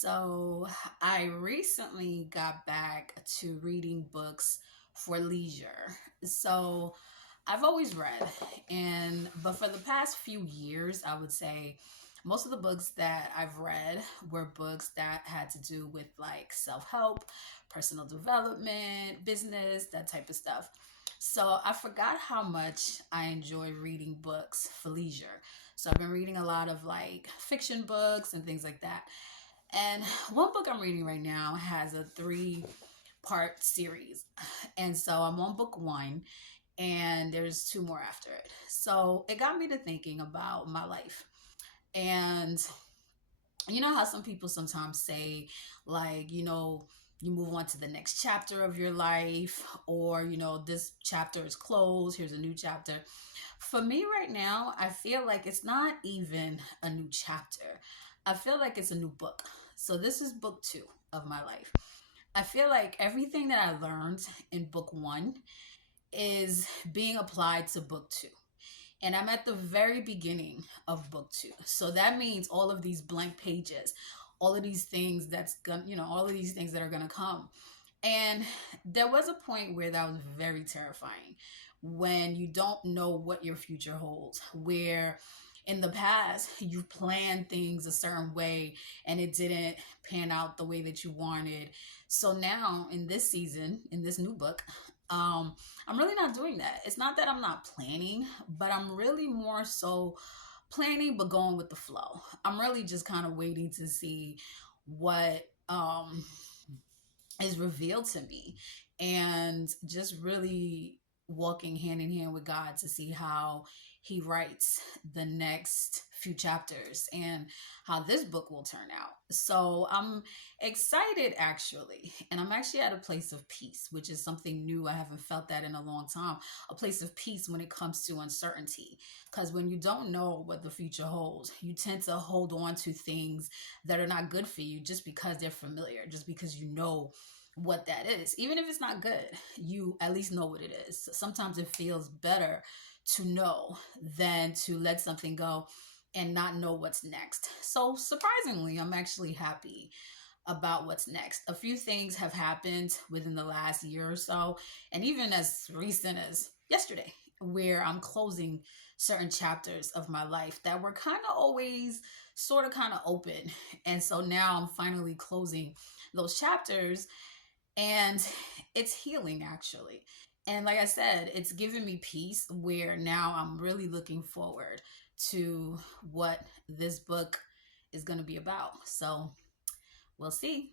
So, I recently got back to reading books for leisure. So, I've always read, but for the past few years, I would say most of the books that I've read were books that had to do with like self-help, personal development, business, that type of stuff. So, I forgot how much I enjoy reading books for leisure. So, I've been reading a lot of like fiction books and things like that. And one book I'm reading right now has a three-part series. And so I'm on book one, and there's two more after it. So it got me to thinking about my life. And you know how some people sometimes say, like, you move on to the next chapter of your life, or, this chapter is closed, here's a new chapter. For me right now, I feel like it's not even a new chapter. I feel like it's a new book. So this is book two of my life. I feel like everything that I learned in book one is being applied to book two. And I'm at the very beginning of book two. So that means all of these blank pages, all of these things that's gonna, all of these things that are gonna come. And there was a point where that was very terrifying when you don't know what your future holds, where in the past you planned things a certain way and it didn't pan out the way that you wanted. So now in this season, in this new book, I'm really not doing that. It's not that I'm not planning, but I'm really more so planning but going with the flow. I'm really just kind of waiting to see what is revealed to me, and just really walking hand in hand with God to see how he writes the next few chapters and how this book will turn out. So I'm excited actually, and I'm actually at a place of peace, which is something new. I haven't felt that in a long time. A place of peace when it comes to uncertainty, because when you don't know what the future holds, you tend to hold on to things that are not good for you just because they're familiar, just because you know what that is. Even if it's not good, you at least know what it is. Sometimes it feels better to know than to let something go and not know what's next. So surprisingly, I'm actually happy about what's next. A few things have happened within the last year or so, and even as recent as yesterday, where I'm closing certain chapters of my life that were kind of always sort of kind of open. And so now I'm finally closing those chapters, and it's healing actually. And like I said, it's given me peace where now I'm really looking forward to what this book is going to be about. So we'll see.